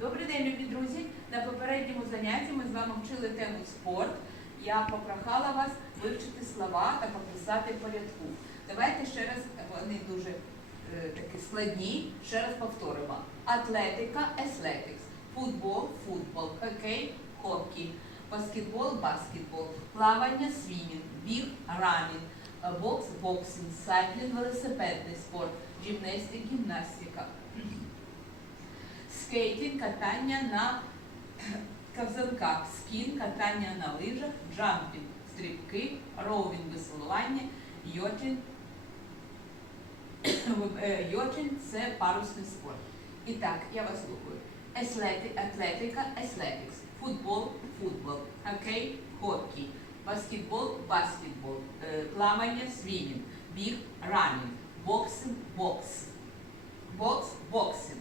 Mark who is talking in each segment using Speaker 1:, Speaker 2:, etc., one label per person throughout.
Speaker 1: Добрий день, любі друзі! На попередньому занятті ми з вами вчили тему спорт. Я попрохала вас вивчити слова та пописати по рядку. Давайте ще раз, вони дуже е, такі складні, ще раз повторимо. Атлетика, еслетикс, футбол, футбол, хокей, хокей, баскетбол, баскетбол, плавання, свімінг, біг, ранінг, бокс, боксинг, сайклінг, велосипедний спорт, гімнастика, гімнастика скейтинг, катання на ковзанках, скін, катання на лижах, джампінг, стрибки, роувінг, веслування, йотінг. Е, Йотінг – це парусний спорт. І так, я вас слухаю. Еслети, атлетика, еслетикс, футбол, футбол, хокей, хокей, баскетбол, баскетбол, е, плавання, свімінг, біг, ранінг, боксинг, бокс, бокс, боксинг.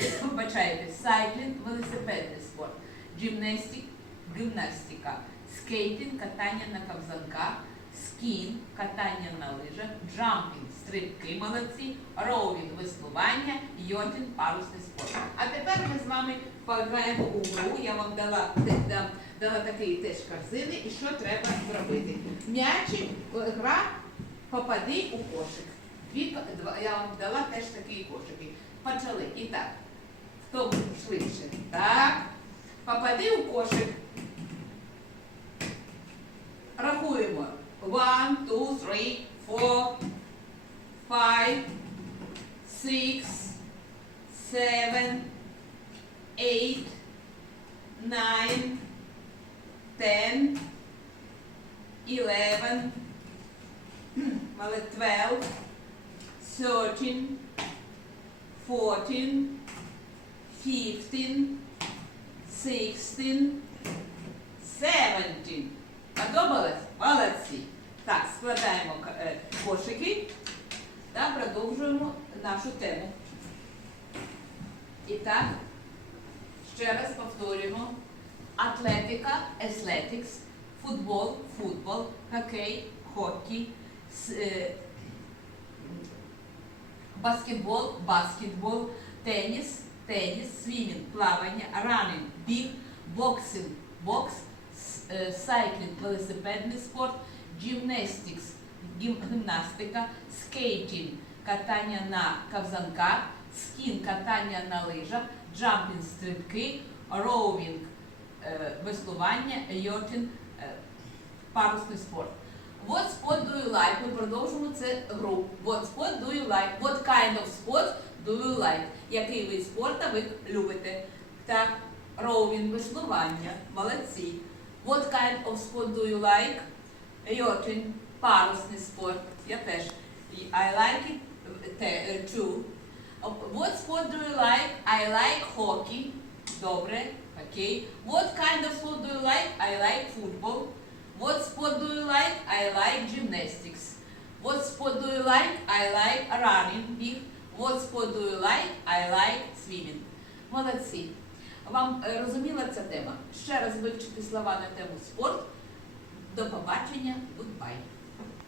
Speaker 1: Вибачайте, сайклінг, велосипедний спорт, гімнастик, гімнастика, скейтинг, катання на ковзанках, скін, катання на лижах, джампінг, стрибки, молодці, роувінг, веслування, йотінг, парусний спорт. А тепер ми з вами пограємо у гру. Я вам дала, дала такий теж корзини і що треба зробити. М'ячик, гра, попади у кошик. Дві, два, я вам дала теж такі кошики. Почали. І так. Хто швидше? Так. Попади у кошик. Рахуємо. One, two, three, four, five, six, seven, eight, nine, ten, eleven, twelve, thirteen, 14, 15, 16, 17. Подобалось? Молодці. Так, складаємо е, кошики та продовжуємо нашу тему. І так, ще раз повторюємо. Атлетика, еслетикс, футбол, футбол, хокей, с- е, баскетбол, баскетбол, теніс, теніс, свімінг, плавання, ранінг, біг, боксинг, бокс, е, сайклінг, велосипедний спорт, гімнастикс, гімнастика, скейтинг, катання на ковзанках, скін, катання на лижах, джампінг, стрибки, роувінг, е, веслування, йотінг, е, парусний спорт. What sport do you like? Ми продовжуємо це гру. What sport do you like? What kind of sport do you like? Який вид спорту ви любите? Так, роувінг, веслування. Молодці. What kind of sport do you like? Йотінг, парусний спорт. Я теж. I like it е, too. What sport do you like? I like hockey. Добре. Окей. What kind of sport do you like? I like football. What sport do you like? I like gymnastics. What sport do you like? I like running. What sport do you like? I like swimming. Молодці. Вам е, розуміла ця тема? Ще раз вивчити слова на тему спорт. До побачення. Goodbye.